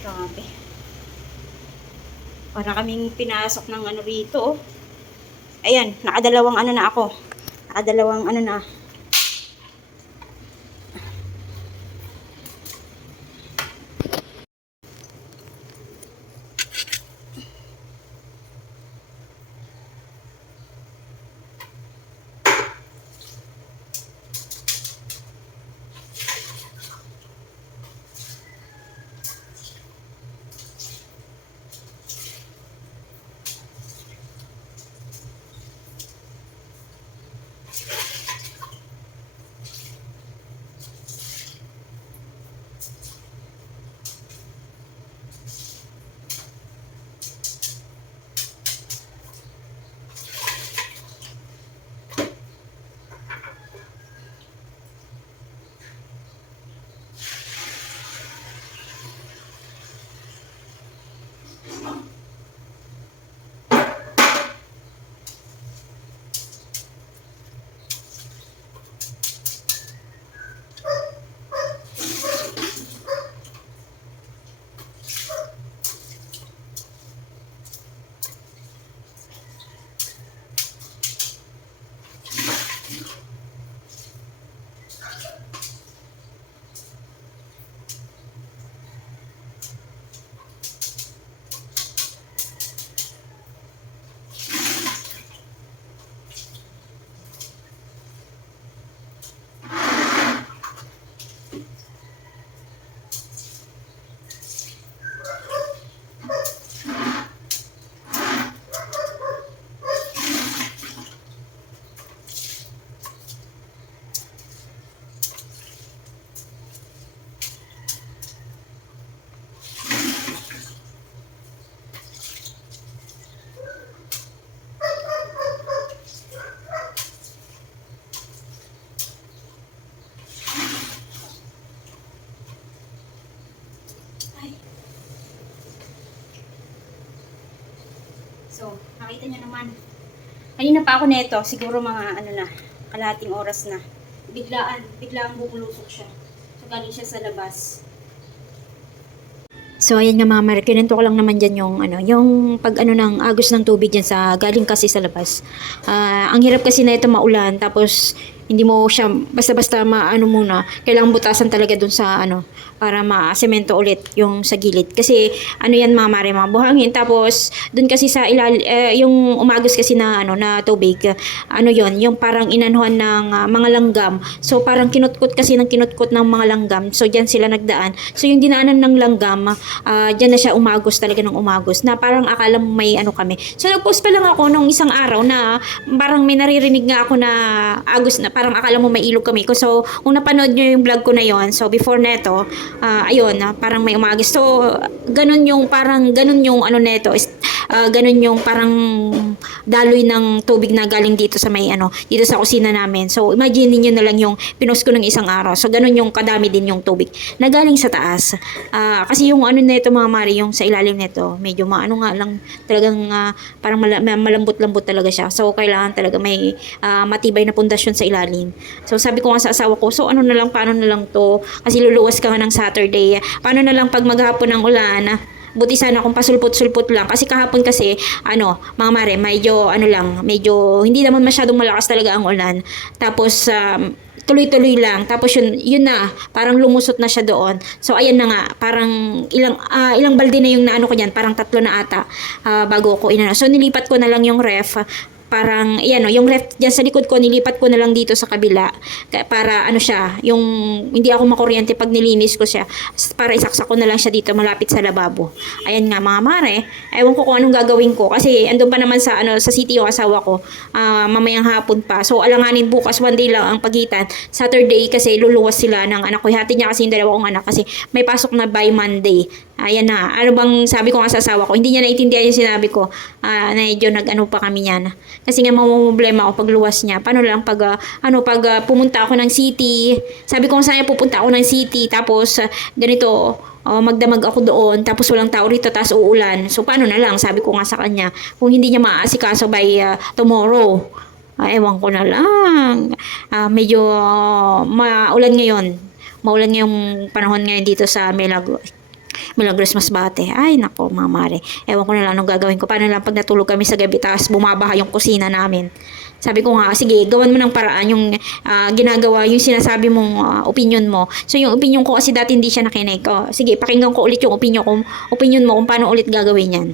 Grabe. Para kaming pinasok ng ano rito. oh. Ayan, nakadalawang ano na ako. Nakadalawang ano na. So, nakita niyo naman. Kanina pa ako neto, siguro mga ano na, kalahating oras na. Biglaan, biglaan bumulusok siya. So, galing siya sa labas. So, ayan nga mga Mare, kinento ko lang naman dyan yung, ano, yung pag ano ng agos ng tubig dyan sa, galing kasi sa labas. Ah, ang hirap kasi na ito maulan, tapos hindi mo siya basta-basta maano muna. Kailangan butasan talaga dun sa ano para ma-semento ulit yung sa gilid. Kasi ano yan mga mare, mga buhangin. Tapos dun kasi sa ilal eh, yung umagos kasi na ano na tubig, ano yon yung parang inanuhan ng ah, mga langgam. So parang kinutkot kasi ng kinutkot ng mga langgam. So diyan sila nagdaan. So yung dinaanan ng langgam, ah diyan na siya umagos talaga ng umagos na parang akala mo may ano kami. So nag-post pa lang ako nung isang araw na parang may naririnig nga ako na agos na parang akala mo may ilog kami. So kung napanood nyo yung vlog ko na yon so before neto, ah ayun, na parang may umagos. So ganun yung parang ganun yung ano neto, ah, ganun yung parang daloy ng tubig na galing dito sa may ano, dito sa kusina namin. So imagine niyo na lang yung pinost ko ng isang araw. So ganun yung kadami din yung tubig na galing sa taas. Ah, kasi yung ano nito mga mari, yung sa ilalim nito, medyo maano nga lang talagang ah, parang mala- ma- malambot-lambot talaga siya. So kailangan talaga may ah, matibay na pundasyon sa ilalim. So sabi ko nga sa asawa ko, so ano na lang, paano na lang to? Kasi luluwas ka nga ng Saturday. Paano na lang pag maghapon ng ulan? Buti sana kung pasulpot-sulpot lang. Kasi kahapon kasi, ano, mga mare, medyo, ano lang, medyo, hindi naman masyadong malakas talaga ang ulan. Tapos, um, tuloy-tuloy lang. Tapos yun, yun na, parang lumusot na siya doon. So ayan na nga, parang ilang ah, ilang balde na yung naano ko niyan, parang tatlo na ata ah, bago ko inano. So nilipat ko na lang yung ref parang ayan o, yung ref dyan sa likod ko nilipat ko na lang dito sa kabila Ka- para ano siya, yung hindi ako makuryente pag nilinis ko siya para isaksak ko na lang siya dito malapit sa lababo. Ayan nga mga mare, ewan ko kung anong gagawin ko kasi andun pa naman sa ano sa city yung asawa ko ah, mamayang hapon pa. So alanganin bukas one day lang ang pagitan. Saturday kasi luluwas sila ng anak ko. Hati niya kasi yung dalawa kong anak kasi may pasok na by Monday. Ayan na. Ano bang sabi ko nga sa asawa ko? Hindi niya naintindihan yung sinabi ko. Ah, na medyo nag-ano pa kami niyan. Kasi nga mamumblema ako pag luwas niya. Paano lang pag, ah, ano, pag ah, pumunta ako ng city. Sabi ko nga sa kanya, pupunta ako ng city. Tapos, ah, ganito, oh, magdamag ako doon. Tapos walang tao rito. Tapos uulan. So, paano na lang? Sabi ko nga sa kanya. Kung hindi niya maaasikaso by ah, tomorrow. Ah, ewan ko na lang. Ah, medyo ah, maulan ngayon. Maulan ngayong panahon ngayon dito sa Melago. Milagros Masbate. Ay, nako, mga mare. Ewan ko na lang anong gagawin ko. Paano lang pag natulog kami sa gabi, tapos bumabaha yung kusina namin. Sabi ko nga, sige, gawan mo ng paraan yung ah, ginagawa, yung sinasabi mong ah, opinion mo. So, yung opinion ko kasi dati hindi siya nakinig. Oh, sige, pakinggan ko ulit yung opinion ko, opinion mo kung paano ulit gagawin yan.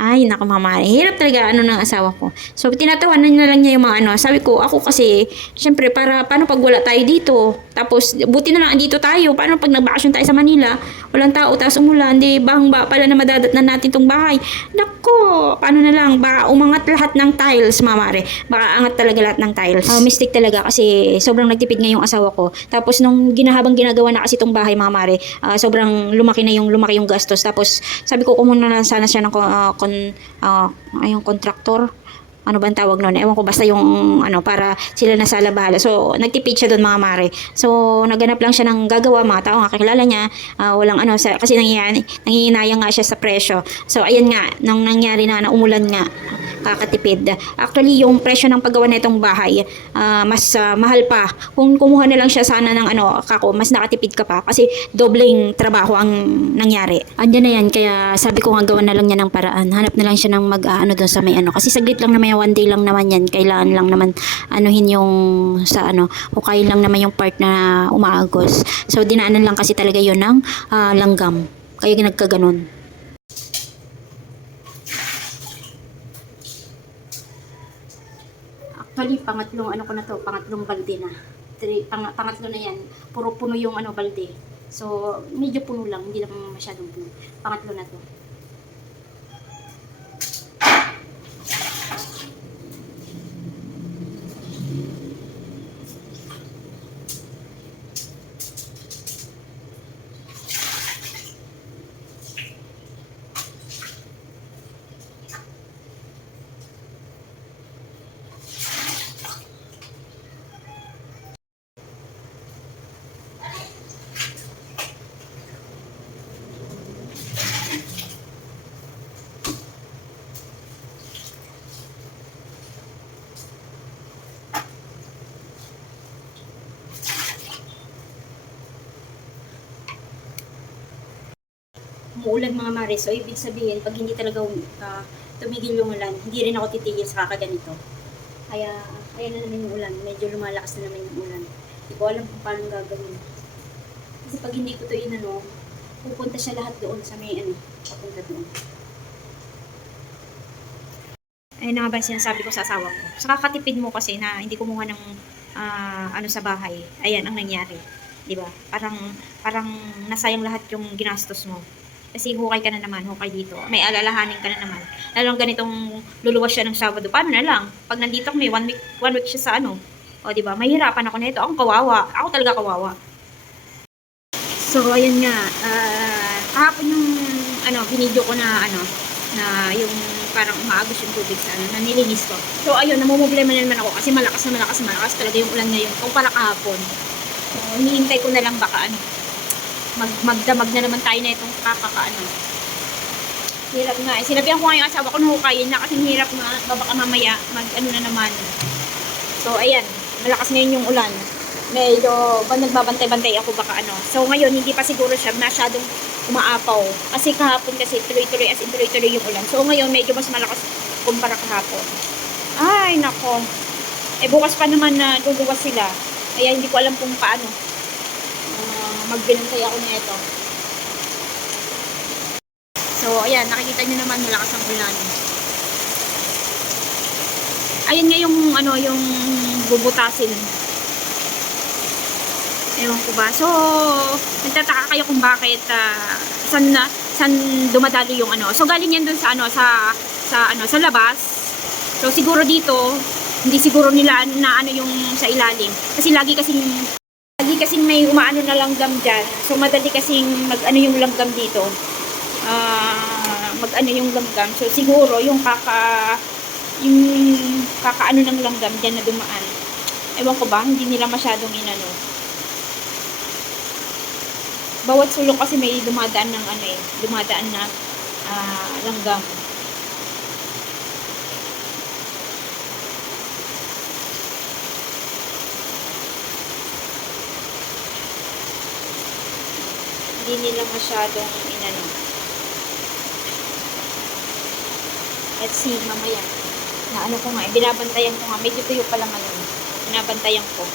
Ay, naku, mga mare. Hirap talaga, ano ng asawa ko. So, tinatawanan na lang niya yung mga ano. Sabi ko, ako kasi, syempre, para, paano pag wala tayo dito? Tapos, buti na lang andito tayo. Paano pag nagbakasyon tayo sa Manila? Walang tao, tapos umulan, di bahang ba pala na madadatnan natin tong bahay. Nako, paano na lang, baka umangat lahat ng tiles, mamare. Baka angat talaga lahat ng tiles. Ah, mistake talaga kasi sobrang nagtipid nga yung asawa ko. Tapos nung ginahabang ginagawa na kasi tong bahay, mamare, ah, sobrang lumaki na yung lumaki yung gastos. Tapos sabi ko kumuna na sana siya ng ko- ah, kon, ah, ay, yung kontraktor ano ba ang tawag noon? Ewan ko basta yung ano para sila na sa bahala. So nagtipid siya doon mga mare. So naganap lang siya ng gagawa mga tao kakilala niya. ah, walang ano sa, kasi nangyayari, nangihinayang nga siya sa presyo. So ayan nga nang nangyari na na umulan nga kakatipid. Actually, yung presyo ng paggawa na itong bahay, ah, mas ah, mahal pa. Kung kumuha na lang siya sana ng ano, kako, mas nakatipid ka pa. Kasi dobleng trabaho ang nangyari. Andyan na yan, kaya sabi ko nga gawa na lang niya ng paraan. Hanap na lang siya ng mag ano doon sa may ano. Kasi saglit lang naman, one day lang naman yan. Kailangan lang naman anuhin yung sa ano, okay lang naman yung part na umaagos. So, dinaanan lang kasi talaga yun ng ah, langgam. Kaya nagkaganon. Actually, pangatlong ano ko na to, pangatlong balde na. Three, pang, pangatlo na yan. Puro puno yung ano balde. So, medyo puno lang, hindi lang masyadong puno. Pangatlo na to. Umuulan mga mares. So, ibig sabihin, pag hindi talaga ah, tumigil yung ulan, hindi rin ako titigil sa kakaganito. Kaya, ayan na naman yung ulan. Medyo lumalakas na naman yung ulan. Hindi ko alam kung paano gagawin. Kasi pag hindi ko to inano, pupunta siya lahat doon sa may ano, papunta doon. Ayun na nga ba sinasabi ko sa asawa ko. Sa kakatipid mo kasi na hindi kumuha ng ah, ano sa bahay. Ayan ang nangyari. 'Di ba? Parang parang nasayang lahat yung ginastos mo. Kasi hukay ka na naman, hukay dito. May alalahanin ka na naman. Lalong ganitong luluwas siya ng Sabado. Paano na lang? Pag nandito kami, one week, one week siya sa ano. O, di ba? Mahirapan ako nito. Ako kawawa. Ako talaga kawawa. So, ayan nga. ah kahapon yung, ano, binidyo ko na, ano, na yung parang umaagos yung tubig sa ano, na nilinis ko. So, ayun, namumblema na naman ako kasi malakas na malakas na malakas talaga yung ulan ngayon. Kung para kahapon. So, hinihintay ko na lang baka, ano, mag magdamag na naman tayo na itong kakakaano. Hirap nga. Eh. Sinabihan ko nga yung asawa ko na hukayin na kasi hirap nga. Baka mamaya mag ano na naman. So, ayan. Malakas ngayon yung ulan. Medyo ba nagbabantay-bantay ako baka ano. So, ngayon hindi pa siguro siya masyadong umaapaw. Kasi kahapon kasi tuloy-tuloy as in tuloy-tuloy yung ulan. So, ngayon medyo mas malakas kumpara kahapon. Ay, nako. Eh, bukas pa naman na luluwas sila. Kaya hindi ko alam kung paano uh, magbinantay ako nito. So, ayan, nakikita nyo naman malakas ang ulan. Ayun nga yung, ano, yung bubutasin. Ewan ko ba. So, nagtataka kayo kung bakit, uh, san, na, san dumadalo yung ano. So, galing yan dun sa, ano, sa, sa, ano, sa labas. So, siguro dito, hindi siguro nila na ano yung sa ilalim. Kasi lagi kasing lagi kasing may umaano na langgam dyan. So, madali kasing mag-ano yung langgam dito. Ah, mag-ano yung langgam. So, siguro yung kaka yung kakaano ng langgam dyan na dumaan. Ewan ko ba, hindi nila masyadong inano. Bawat sulok kasi may dumadaan ng ano eh, dumadaan na ah, langgam. Hindi nila masyadong inano. Let's see, mamaya. Na ano ko nga, binabantayan ko nga. Medyo tuyo pa lang ano. Binabantayan ko.